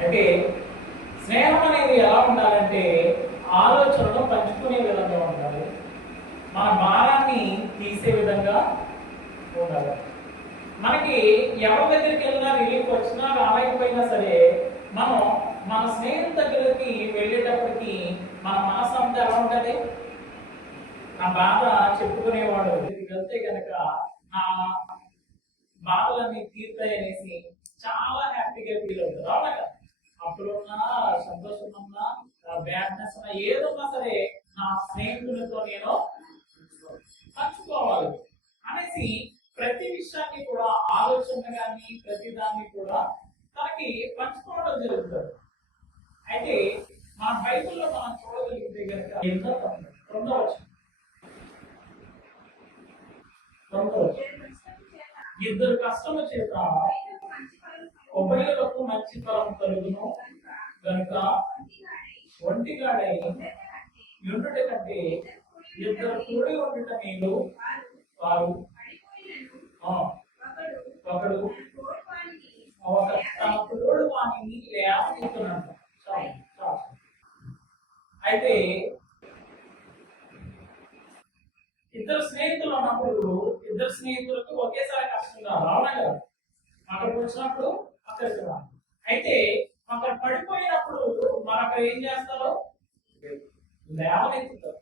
అయితే స్నేహం అనేది ఎలా ఉండాలంటే ఆలోచనలు పంచుకునే విధంగా ఉండాలి, మన భారాన్ని తీసే విధంగా ఉండాలి. మనకి ఎవరి దగ్గరికి వెళ్ళినా రిలీఫ్ వచ్చినా రాలేకపోయినా సరే మనం మన స్నేహితుల దగ్గరికి వెళ్ళేటప్పటికి మన మనసు అంతా ఎలా ఉంటుంది, నా బాధ చెప్పుకునేవాడు వెళ్తే కనుక నా బాధలన్నీ తీరుతాయనేసి చాలా హ్యాపీగా ఫీల్ అవుతారు. అవునా కదా? అప్పుడున్నా సంతోషం ఉన్నా బ్యాడ్నెస్ ఉన్నా ఏదున్నా సరే నా స్నేహితులతో నేను పంచుకోవాలి అనేసి ప్రతి విషయాన్ని కూడా ఆలోచన కానీ ప్రతి దాన్ని కూడా తనకి పంచుకోవడం జరుగుతుంది. అయితే మన బైబిల్లో మనం చూడగలిగితే కనుక ఇద్దరు కష్టము చేత ఉభయులకు మంచి ఫలం కలుగును కనుక ఒంటిగాడై ఉండుట కంటే ఇద్దరు కూడి ఉండుట మేలు. వారు ఒకడు తన తోడు వాణిని లేవనెత్తునంట. అయితే ఇద్దరు స్నేహితులు ఉన్నప్పుడు ఇద్దరు స్నేహితులకు ఒకేసారి కష్టం కాదు. అవునా కదా? అక్కడికి వచ్చినప్పుడు అక్కడికి రా. అయితే అక్కడ పడిపోయినప్పుడు మనకు ఏం చేస్తారు, లేవనెత్తుతారు.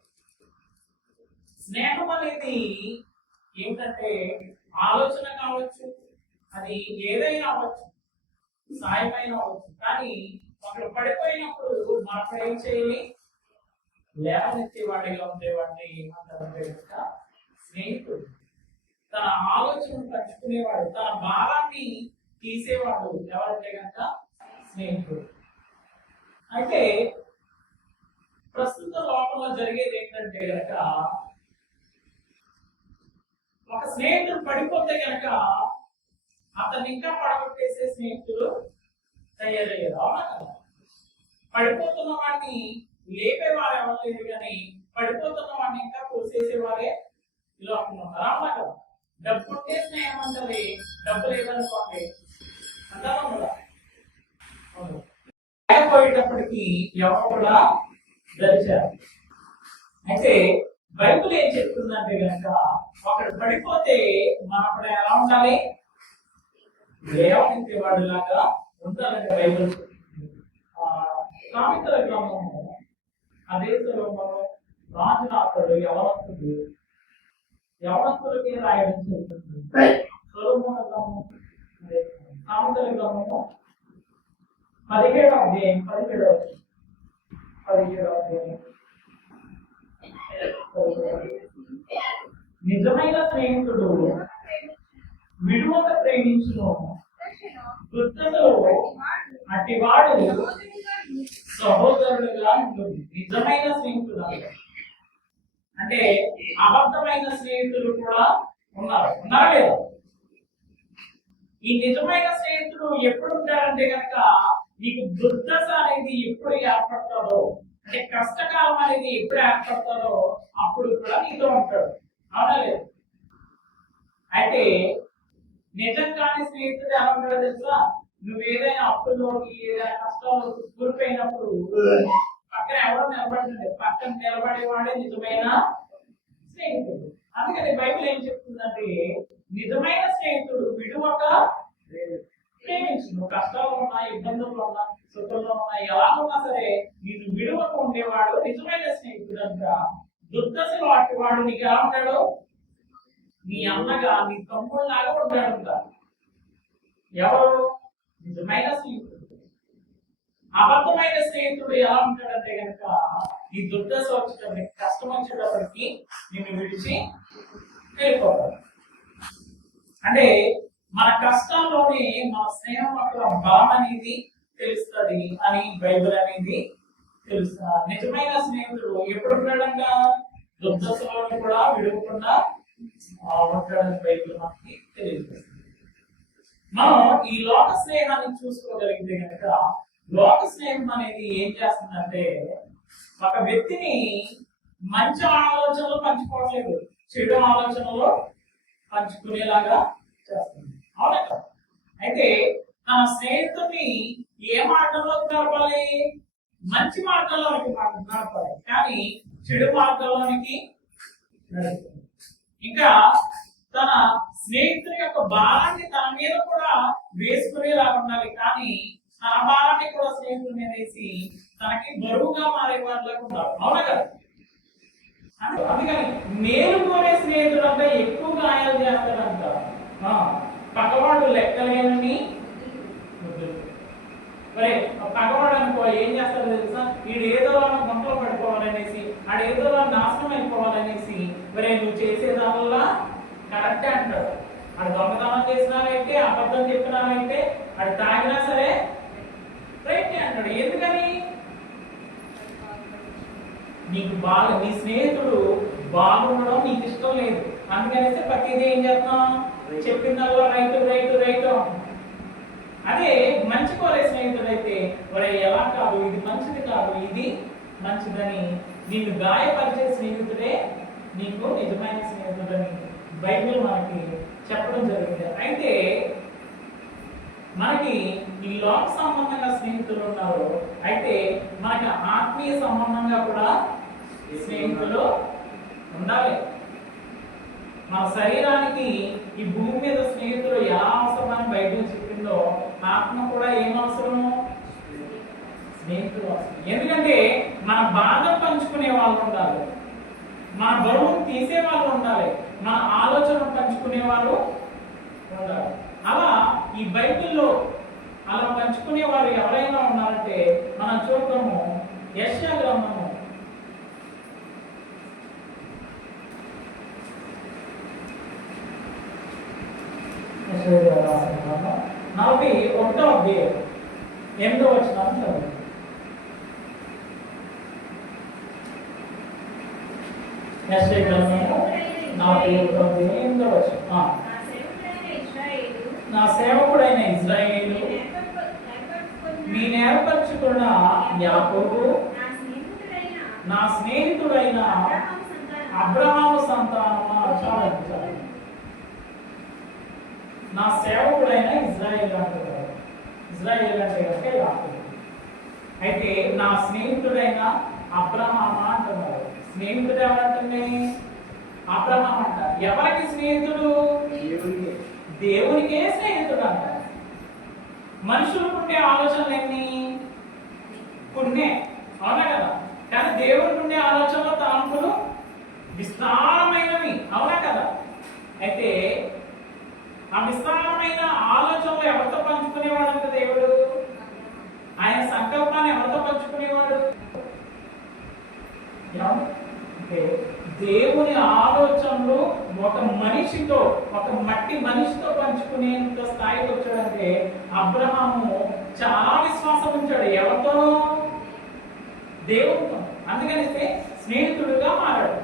స్నేహం అనేది ఏంటంటే ఆలోచన కావచ్చు, అది ఏదైనా అవ్వచ్చు, సాయమైన అవ్వచ్చు, కానీ అక్కడ పడిపోయినప్పుడు మనకు ఏం చేయాలి, లేవనెత్తే వాడిగా ఉండేవాడిని ఏమంటారంటే స్నేహితుడు. తన ఆలోచనను పంచుకునేవాడు, తన భారాన్ని తీసేవాడు ఎవరంటే కనుక స్నేహితుడు. అయితే ప్రస్తుత లోకంలో జరిగేది ఏంటంటే కనుక ఒక స్నేహితుడు పడిపోతే కనుక అతన్ని ఇంకా పడగొట్టేసే స్నేహితులు తయారయ్యారు. అవునా కదా? పడిపోతున్న వాడిని లేపేవారు ఎవరు లేరు, కానీ పడిపోతున్న వాడిని ఇంకా పోసేసేవారే ఇలా అంటున్నారు. అవునా కదా? డబ్బు ఉంటే స్నేహం అంటది, డబ్బు లేదనుకోండి అంటారు కదా. పోయేటప్పటికి ఎవరు కూడా ధరిచారు. అయితే బైబిల్ ఏం చెప్తుందంటే కనుక ఒకడు పడిపోతే మనం ఎలా ఉండాలి, లేవనెత్తేవాడు లాగా ఉండాలంటే బైబిల్. సామెతల గ్రంథము అదే సులభంలో రాజునాథుడు యవనస్తులకి రాయడం జరుగుతుంది. సొలొమోను గ్రంథము సామెతల గ్రంథము 17వ అధ్యాయం 17వ అధ్యాయం. నిజమైన స్నేహితుడు విడువక ప్రేమించును, కృతజ్ఞతలో అట్టివాడు సహోదరుడుగా ఉంటుంది. నిజమైన స్నేహితుడు అంటే అబద్ధమైన స్నేహితులు కూడా ఉన్నారా లేదా? ఈ నిజమైన స్నేహితుడు ఎప్పుడు ఉంటాడంటే కనుక నీకు దుర్దశ అనేది ఎప్పుడు ఏర్పడతాడో, అంటే కష్టకాలం అనేది ఎప్పుడు ఏర్పడతాడో అప్పుడు కూడా నీతో ఉంటాడు. అవునా లేదు? అయితే నిజంగానే స్నేహితుడు ఎలా ఉంటాడో తెలుసా? నువ్వు ఏదైనా అప్పుల్లోకి ఏదైనా కష్టాల్లో కూలిపోయినప్పుడు పక్కన ఎవరో నిలబడుతుంది, పక్కన నిలబడేవాడే నిజమైన స్నేహితుడు. అందుకని బైబిల్ ఏం చెప్తుందంటే నిజమైన స్నేహితుడు విడువక ప్రేమించు. నువ్వు కష్టాలు ఉన్నా, ఇబ్బందుల్లో ఉన్నా, సుఖంలో ఉన్నా, ఎలా ఉన్నా సరే నేను విడువక ఉండేవాడు నిజమైన స్నేహితుడు అంట. దుర్దశలో అటు వాడు నీకు ఎలా ఉంటాడు, నీ అన్నగా నీ తమ్ముళ్ళలాగా ఉంటాడంట. ఎవరు నిజమైన స్నేహితుడు? అబద్ధమైన స్నేహితుడు ఎలా ఉంటాడంటే కనుక ఈ దుర్దశ వచ్చేటప్పటికి, కష్టం వచ్చేటప్పటికి నిన్ను విడిచి వెళ్ళిపోతాడు. అంటే మన కష్టంలోనే మన స్నేహం యొక్క బలం అనేది తెలుస్తుంది అని బైబిల్ అనేది తెలుస్తున్నారు. నిజమైన స్నేహితుడు ఎప్పుడు ఉంటాడంట, దుర్దశలోని కూడా విడవకుండా ఉంటాడని బైబిల్ మనకి తెలియజేస్తుంది. మనం ఈ లోక స్నేహాన్ని చూసుకోగలిగితే కనుక లోక స్నేహం అనేది ఏం చేస్తుందంటే ఒక వ్యక్తిని మంచి ఆలోచనలు పంచుకోవట్లేదు, చెడు ఆలోచనలు పంచుకునేలాగా చేస్తుంది. అవునా? అయితే తన స్నేహితుడిని ఏ మాటలో నడపాలి? మంచి మార్గంలోనికి నడపాలి, కానీ చెడు మార్గంలోనికి నడపాలి. ఇంకా తన స్నేహితుని యొక్క భారాన్ని తన మీద కూడా వేసుకునేలా ఉండాలి, కానీ తన భారాన్ని కూడా స్నేహితుడి మీద వేసి తనకి బరువుగా మారే వాళ్ళకు ఉండాలి. అవునా కదా? అందుకని మేలు కోరే స్నేహితుడు అంతా ఎక్కువ గాయాలు చేస్తాడంట. పక్కవాడు లెక్కలేనని మరి పక్కవాడు అనుకో ఏం చేస్తాడో తెలుసా, వీడు ఏదో గుంటలో పడిపోవాలనేసి, ఆడు ఏదో నాశనం అయిపోవాలనేసి, మరి నువ్వు చేసేదానివల్ల కరెక్టే అంటాడు. ఆడు దొంగతనం చేసినానైతే, అబద్ధం చెప్పినానైతే, ఆడు తాగినా సరే రైటే అంటాడు. ఎందుకని? నీకు బాగా నీ స్నేహితుడు బాగుండడం నీకు ఇష్టం లేదు, అందుకనేసి ప్రతిదీ ఏం చేస్తాం, చెప్పిందల్లా రైతు రైతు రైతు. అదే మంచి కోరే స్నేహితుడు అయితే ఒరే ఎలా కాదు, ఇది మంచిది కాదు, ఇది మంచిదని నిన్ను గాయపరిచే స్నేహితుడే నీకు నిజమైన స్నేహితుడని బైబిల్ మనకి చెప్పడం జరిగింది. అయితే మనకి ఈ లోక సంబంధంగా స్నేహితులు ఉన్నారు, అయితే మనకి ఆత్మీయ సంబంధంగా కూడా స్నేహితులు ఉండాలి. మన శరీరానికి ఈ భూమి మీద స్నేహితులు ఎలా అవసరమని బైబిల్ చెప్పిందో, ఆత్మ కూడా ఏం అవసరము? స్నేహితులు అవసరం. ఎందుకంటే మన బాధ పంచుకునే వాళ్ళు ఉండాలి, మన బరువును తీసే వాళ్ళు ఉండాలి, మన ఆలోచన పంచుకునే వాళ్ళు ఉండాలి. అలా ఈ బైబిల్లో అలా పంచుకునే వారు ఎవరైనా ఉన్నారంటే మనం చూద్దాము. యెషయా గ్రంథము 41వ అధ్యాయం 8వ వచనం చదువు. యెషయా గ్రంథము 41వ అధ్యాయం 8వ వచనం. నా సేవకుడైన ఇశ్రాయేలు, నేను ఏర్పరచుకున్న యాకోబు, నా స్నేహితుడైన అబ్రహాము సంతానమా. చాలండి, నా సేవకుడైన ఇజ్రాయేల్ అంటున్నారు. ఇజ్రాయేల్ అంటే కనుక యాకోబు. అయితే నా స్నేహితుడైన అబ్రహామా అంటున్నారు. స్నేహితుడు ఎవరంటే అబ్రహాం అంటారు. ఎవరికి స్నేహితుడు? దేవునికే స్నేహితుడు అంటారు. మనుషులకు ఉండే ఆలోచనలు ఎన్ని? కొన్నే, అవునా కదా? కానీ దేవుడికి ఉండే ఆలోచనలు తలంపులు విస్తారమైనవి, అవునా కదా? అయితే ఆ విస్తారమైన ఆలోచనలు ఎవరితో పంచుకునేవాడు అంటే దేవుడు? ఆయన సంకల్పాన్ని ఎవరితో పంచుకునేవాడు? దేవుని ఆలోచనలు ఒక మనిషితో, ఒక మట్టి మనిషితో పంచుకునేంత స్థాయికి వచ్చాడంటే అబ్రహాము చాలా విశ్వాసం ఉంచాడు. ఎవరితో? దేవుడితో. అందుకనిస్తే స్నేహితుడుగా మారాడు.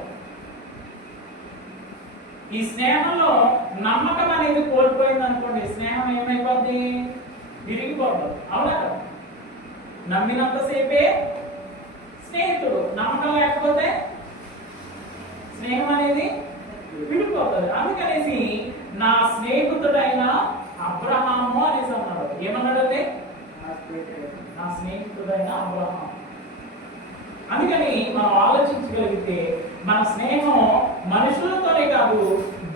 ఈ స్నేహంలో నమ్మకం అనేది కోల్పోయింది అనుకోండి, స్నేహం ఏమైపోద్ది? విరిగిపోతుంది, అవునా కదా? నమ్మినంతసేపే స్నేహితుడు, నమ్మకం లేకపోతే స్నేహం అనేది విడిపోతుంది. అందుకనేసి నా స్నేహితుడైన అబ్రహాము అనేసి అన్నాడు. ఏమన్నాడు? అదే నా స్నేహితుడైన అబ్రహాము. అందుకని మనం ఆలోచించగలిగితే మన స్నేహం మనుషులతోనే కాదు,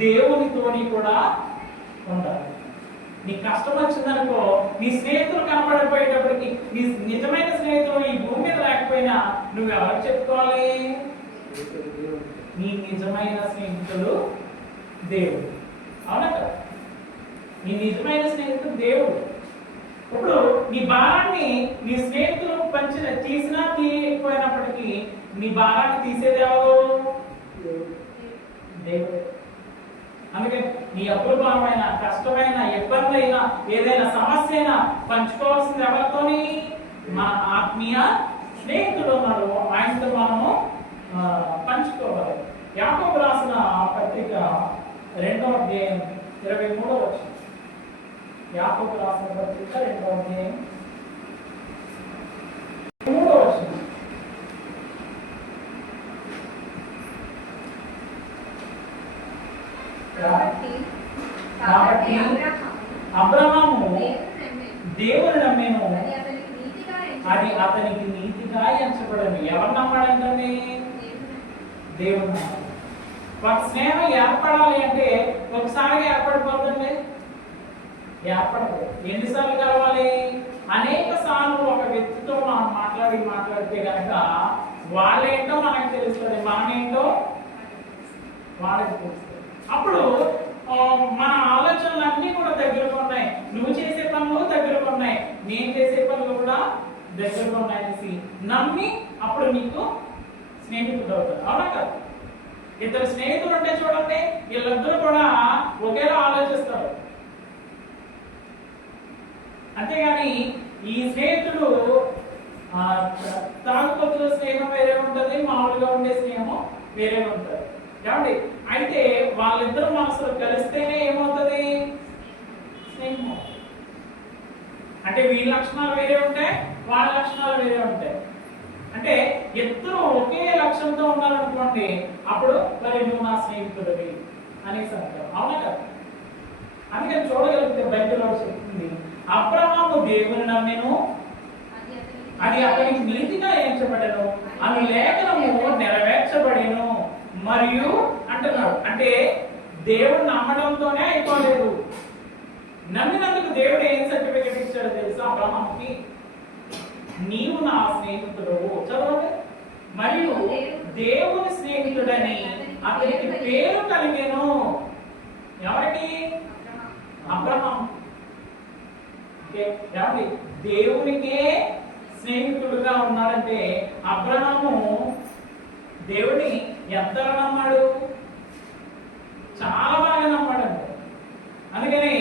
దేవునితోని కూడా ఉండాలి. నీ కష్టం వచ్చిందనుకో, నీ స్నేహితులు కనబడిపోయేటప్పటికి, నీ నిజమైన స్నేహితులు ఈ భూమి మీద లేకపోయినా నువ్వు ఎవరికి చెప్పుకోవాలి? నీ నిజమైన స్నేహితుడు దేవుడు, అవునా కదా? నీ నిజమైన స్నేహితుడు దేవుడు. ఇప్పుడు నీ భారాన్ని నీ స్నేహితులు తీసినా తీయకపోయినప్పటికీ నీ భారాన్ని తీసేది ఎవరు? దేవుడు. అందుకే నీ అపూర్వమైన, కష్టమైన, ఇబ్బంది అయినా, ఏదైనా సమస్య అయినా పంచుకోవాల్సింది ఎవరితోని? మన ఆత్మీయ స్నేహితుడు ఉన్నాడు, ఆయనతో మనము పంచుకోవాలి. యాకోబు రాసిన పత్రిక 2వ అధ్యాయం 23వ వచనం. యాకోబు రాసిన పత్రిక 2వ అధ్యాయం 3వ వచనం. కాబట్టి అబ్రహాము దేవుని నమ్మేను, అది అతనికి నీతిగా ఎంచబడను. ఎవరు నమ్మాడంటే దేవుడు నమ్మాడు. ఒక స్నేహం ఏర్పడాలి అంటే ఒకసారిగా ఏర్పడిపోతుంది, ఏర్పడదు. ఎన్నిసార్లు కలవాలి? అనేక సార్లు ఒక వ్యక్తితో మనం మాట్లాడితే కనుక వాళ్ళేంటో మనకు తెలుస్తుంది, మనమేంటో వాళ్ళకి తెలుస్తుంది. అప్పుడు మన ఆలోచనలన్నీ కూడా దగ్గరకు ఉన్నాయి. నువ్వు చేసే పనులు దగ్గరకు ఉన్నాయి, నేను చేసే పనులు కూడా దగ్గరకు ఉన్నాయి అనేసి నమ్మి అప్పుడు నీకు స్నేహితుడు అవుతారు. అవునా కదా? ఇద్దరు స్నేహితులు ఉంటే చూడండి, వీళ్ళిద్దరూ కూడా ఒకేలా ఆలోచిస్తారు. అంతేగాని ఈ స్నేహితుడు తాగుబోతుల స్నేహం వేరే ఉంటుంది, మామూలుగా ఉండే స్నేహం వేరే ఉంటుంది. ఏమండి? అయితే వాళ్ళిద్దరు మనసులు కలిస్తేనే ఏమవుతుంది? స్నేహం. అంటే వీళ్ళ లక్షణాలు వేరే ఉంటాయి, వాళ్ళ లక్షణాలు వేరే ఉంటాయి. అంటే ఇద్దరు ఒకే లక్ష్యంతో ఉన్నారనుకోండి, అప్పుడు మరి నువ్వు నా స్నేహితుడివి అనేసి అంటారు. అవునా కదా? అందుకని చూడగలిగితే బైబిల్లో చెప్తుంది, అబ్రహాము దేవుని నమ్మెను, అది అతనికి నీతిగా ఎంచబడెను, అని లేఖనము నెరవేర్చబడెను మరియు అంటున్నాడు. అంటే దేవుడు నమ్మడంతోనే అయిపోలేదు. నమ్మినందుకు దేవుడు ఏం సర్టిఫికెట్ ఇచ్చాడో తెలుసా అబ్రహాముకి? నీవు నా స్నేహితుడు. చదవండి. మరియు దేవుని స్నేహితుడని అతనికి పేరు కలిగెను. ఎవరికి? అబ్రహాం. ఏమండి? దేవునికే స్నేహితుడుగా ఉన్నాడంటే అబ్రహాము దేవుని ఎంతగా నమ్మాడు? చాలా బాగా నమ్మాడండి. అందుకని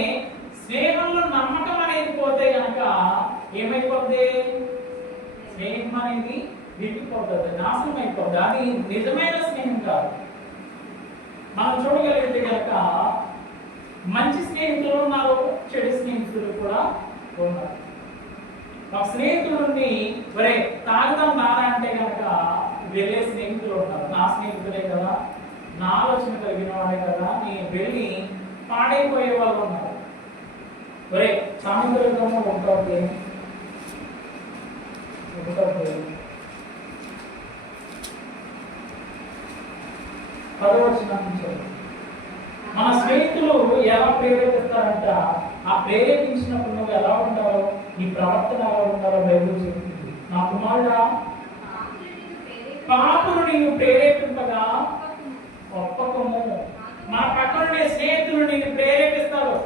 స్నేహంలో నమ్మకం అనేది పోతే కనుక ఏమైపోద్ది? స్నేహం అనేది విడిపోతుంది, నాశనం అయిపోద్ది. అది నిజమైన స్నేహం కాదు. మనం చూడగలిగితే కనుక మంచి స్నేహితులు ఉన్నారు, చెడు స్నేహితులు కూడా ఉన్నారు. ఒక స్నేహితుడిని ఒరే తాగుదాం నారా అంటే కనుక వెళ్ళే స్నేహితులు ఉన్నారు. నా స్నేహితుడే కదా, నా ఆలోచన కలిగిన వాడే కదా, నేను వెళ్ళి పాడైపోయే వాళ్ళు ఉన్నారు. ఒరే సాయంత్రం ఉంటుంది మన స్నేహితులు ఎలా ప్రేరేపిస్తారంట? ఆ ప్రేరేపించినప్పుడు నువ్వు ఎలా ఉంటారో, నీ ప్రవర్తన ఎలా ఉంటారో బైబిల్ చెప్తుంది. నా కుమారుడా, పాపులు నిన్ను ప్రేరేపింపగా ఒప్పకము. మన పక్కనుండే స్నేహితులు నిన్ను ప్రేరేపిస్తారు.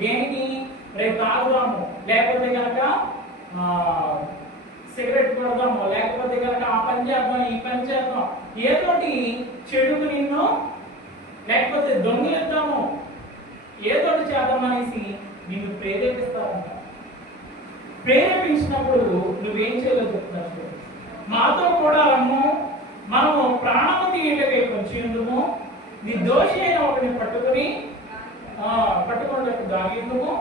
దేనికి? రేపు తాగుదాము, లేకపోతే కనుక సిగరెట్ కొడదాము, లేకపోతే కనుక ఆ పని చేద్దాం, ఈ పని చేద్దాం, ఏదోటి చెడుకు నిన్ను, లేకపోతే దొంగిలిద్దాము, ఏదోటి చేద్దాం అనేసి నిన్ను ప్రేరేపిస్తారంట. ప్రేరేపించినప్పుడు నువ్వేం చేయాలో చెప్తున్నారు. మాతో కూడా రమ్ము, మనము ప్రాణము తీయటమే కొంచెందుము, నీ దోషి అయిన ఒకరిని పట్టుకొని దాగిందుము,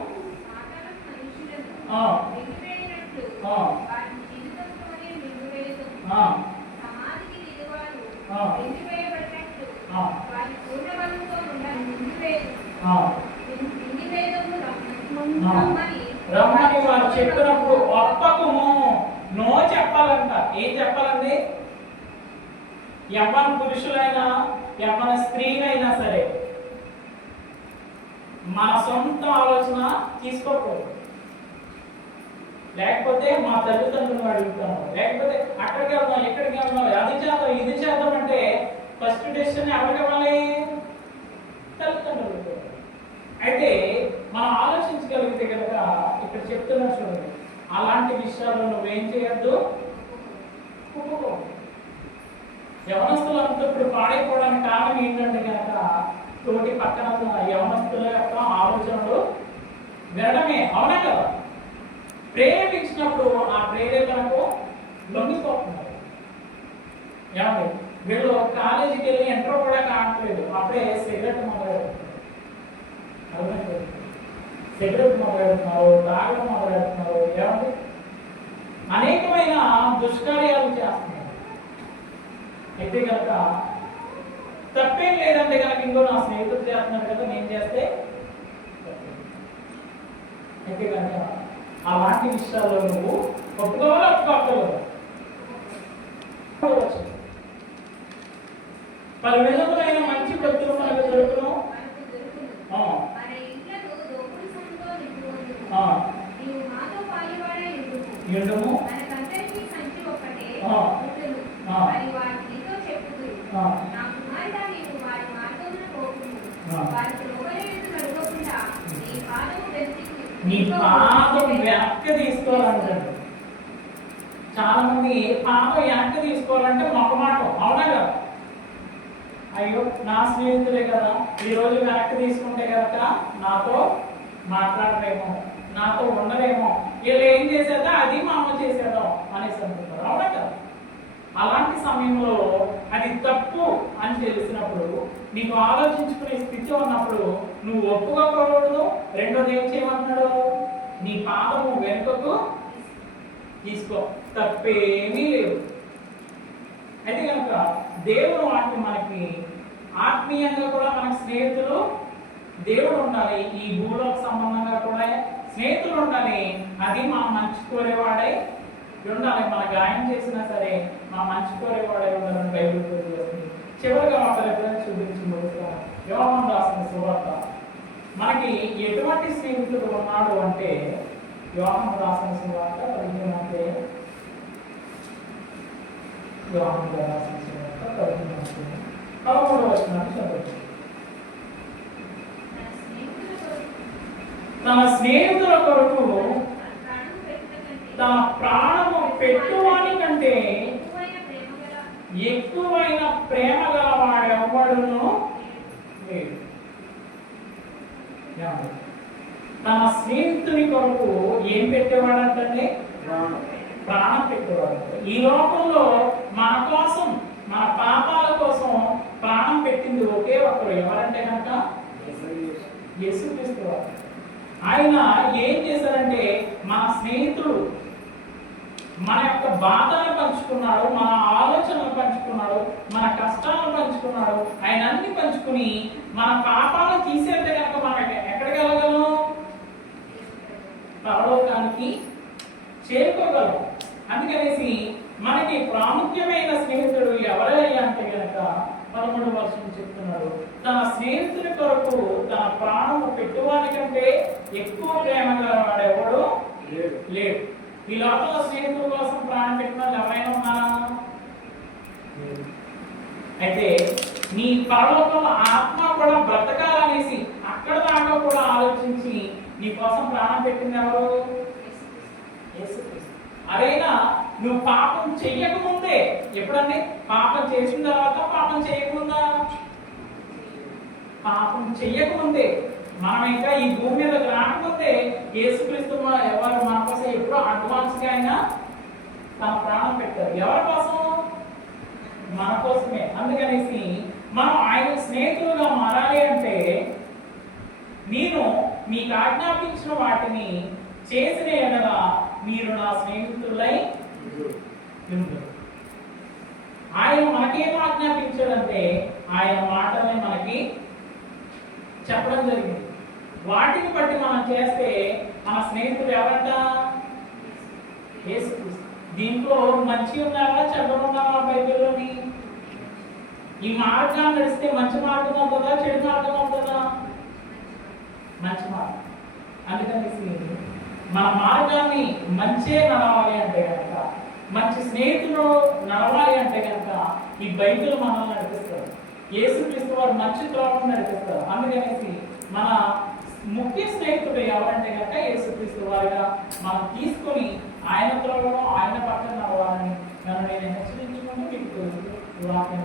రమ్మని వారు చెప్పినప్పుడు ఒప్పకము. నో చెప్పాలంట. ఏం చెప్పాలండి? యవ్వన పురుషులైనా యవ్వన స్త్రీలైనా సరే మన సొంత ఆలోచన తీసుకోకూడదు. లేకపోతే మా తల్లిదండ్రులను అడుగుతాము, లేకపోతే అక్కడికి వెళ్దాం, ఎక్కడికి వెళ్దాం, అది చేద్దాం, ఇది చేద్దాం అంటే ఫస్ట్ డెసిషన్ ఎవరికి ఇవ్వాలి? తల్లిదండ్రులు. అయితే మనం ఆలోచించగలిగితే కనుక ఇక్కడ చెప్తున్నా చూడండి, అలాంటి విషయాల్లో నువ్వేం చేయొద్దు, యవనస్తులు అంతా ఇప్పుడు పాడైపోవడానికి కారణం ఏంటంటే కనుక తోటి పక్కన యవనస్తుల యొక్క ఆలోచనలు వినడమే. అవునా కదా? ప్రేరేపించినప్పుడు ఆ ప్రేరేపణకు లొంగిపోతున్నారు. ఏమండి? వీళ్ళు కాలేజీకి వెళ్ళి ఎంటర్ కూడా కావట్లేదు, అప్పుడే సిగరెట్ మొదలెడుతున్నారు, సిగరెట్ మొదలెడుతున్నారు, తాగడం మొదలెడుతున్నారు. ఏమండి? అనేకమైన దుష్కార్యాలు చేస్తున్నారు. అయితే కనుక తప్పేం లేదంటే కనుక ఇంకో నా స్నేహితుడు చేస్తున్నాడు కదా, నేను చేస్తే అయితే కనుక అలాంటి విషయాల్లో నువ్వు ఒప్పుకోవాలా యుండుము మనకందరికీ సంచి ఒక్కటే ఆ. ఉండును. ఆ. మరి వారు నీతో చెప్పుదురు, ఆ. నా కుమారుడా, నీవు వారి మార్గమున పోకుము. ఆ. వారికి లోబడేట్టు నడవకుండా నీ పాదము నీ పాదం వెనక్కి తీసుకోవాలంటాడు. చాలా మంది పాదం వెనక్కి తీసుకోవాలంటే మొహమాటం, అవునా కదా? అయ్యో నా స్నేహితులే కదా, ఈ రోజు వెనక్కి తీసుకుంటే కనుక నాతో మాట్లాడరేమో, నాతో ఉండరేమో, వీళ్ళు ఏం చేసేదా అది మా అమ్మ చేసేదా అనేసి అనుకుంటారు, అవునా కదా? అలాంటి సమయంలో అది తప్పు అని తెలిసినప్పుడు, నీకు ఆలోచించుకునే స్థితి ఉన్నప్పుడు నువ్వు ఒప్పుకోకూడదు. రెండోది ఏం చేయమంటున్నాడు? నీ పాదము వెనుకకు తీసుకో, తప్పేమీ లేదు. అయితే కనుక దేవుడు వాటిని మనకి ఆత్మీయంగా కూడా మనకి స్నేహితులు దేవుడు ఉండాలి, ఈ భూలోక సంబంధంగా కూడా స్నేహితులు ఉండాలి. అది మా మంచి కోరేవాడై ఉండాలి. మన గాయం చేసినా సరే మా మంచి కోరేవాడై ఉండాలని బైబిల్ తెలియజేస్తుంది. చివరిగా ఒక రెఫరెన్స్ చూపించి ముగిస్తాను. యోహాను రాసిన సువార్త. మనకి ఎటువంటి స్నేహితుడు ఉన్నాడు అంటే, యోహాను రాసిన సువార్త 15 అంటే యోహాను రాసిన సువార్త 13 వచనాన్ని చదవండి. తన స్నేహితుల కొరకు తన ప్రాణము పెట్టువాని కంటే ఎక్కువైన ప్రేమ గలవాడెవ్వడును లేడు. తన స్నేహితుని కొరకు ఏం పెట్టేవాడంటే ప్రాణం పెట్టేవాడు. ఈ లోకంలో మన కోసం, మన పాపాల కోసం ప్రాణం పెట్టింది ఒకే ఒక్కరు. ఎవరంటే కనుక యేసుక్రీస్తు వారు. ఆయన ఏం చేశారంటే మన స్నేహితుడు, మన యొక్క బాధను పంచుకున్నాడు, మన ఆలోచనలు పంచుకున్నాడు, మన కష్టాలను పంచుకున్నాడు. ఆయన అన్ని పంచుకుని మన పాపాలను తీసేస్తే కనుక మనం ఎక్కడికి వెళ్ళగలం? పరలోకానికి చేరుకోగలం. అందుకనేసి మనకి ప్రాముఖ్యమైన స్నేహితుడు ఎవరయ్యా అంటే కనుక 13వ వచనం చెప్తున్నాడు, తన స్నేహితుడి కొరకు తన ప్రాణము పెట్టువాని కంటే ఎక్కువ ప్రేమ గలవాడెవడు లేడు. ఈ లోకంలో స్నేహితుల కోసం ప్రాణం పెట్టిన వాళ్ళు ఎవరైనా ఉన్నారా? అయితే నీ పరలోకంలో ఆత్మ కూడా బ్రతకాలనేసి అక్కడ దాకా కూడా ఆలోచించి నీ కోసం ప్రాణం పెట్టింది ఎవరు? యేసుక్రీస్తు. అదైనా నువ్వు పాపం చెయ్యకముందే, ఎప్పుడంటే పాపం చేసిన తర్వాత, పాపం చేయకముందా? పాపం చెయ్యకముందే, మనం ఇంకా ఈ భూమి మీద రాకముందే యేసుక్రీస్తు ఎవరు మన కోసం ఎప్పుడో అడ్వాన్స్ గా అయినా తన ప్రాణం పెట్టారు. ఎవరి కోసం? మన కోసమే. అందుకనేసి మనం ఆయన స్నేహితులుగా మారాలి అంటే, నేను మీకు ఆజ్ఞాపించిన వాటిని చేసిన ఎడల మీరు నా స్నేహితులై ఉండు. ఆయన మనకేం ఆజ్ఞాపించాడంటే ఆయన మాటల్ని మనకి చెప్పడం జరిగింది. వాటిని బట్టి మనం చేస్తే మన స్నేహితుడు ఎవరంట? యేసుక్రీస్తు. దీంట్లో మంచి ఉన్నారా, చెడ్డ ఉన్నారా? బైబిల్లోని ఈ మార్గాన్ని నడిస్తే మంచి మార్గం ఉంటుందా, చెడు మార్గం ఉంటుందా? మంచి మార్గం. అందుకనేసి మన మార్గాన్ని మంచే నడవాలి అంటే కనుక, మంచి స్నేహితులు నడవాలి అంటే కనుక ఈ బైబిల్ మనల్ని నడిపిస్తారు. యేసుక్రీస్తు వారు మంచి త్రోవను నడిపిస్తారు. అందుకనేసి మన ముఖ్య స్నేహితుడు ఎవరంటే కనుక యేసుక్రీస్తు వారిగా మనం తీసుకొని ఆయన త్రోవను, ఆయన పక్కన నడవాలని నన్ను నేను హెచ్చరించుకుంటూ మీకు వాక్యం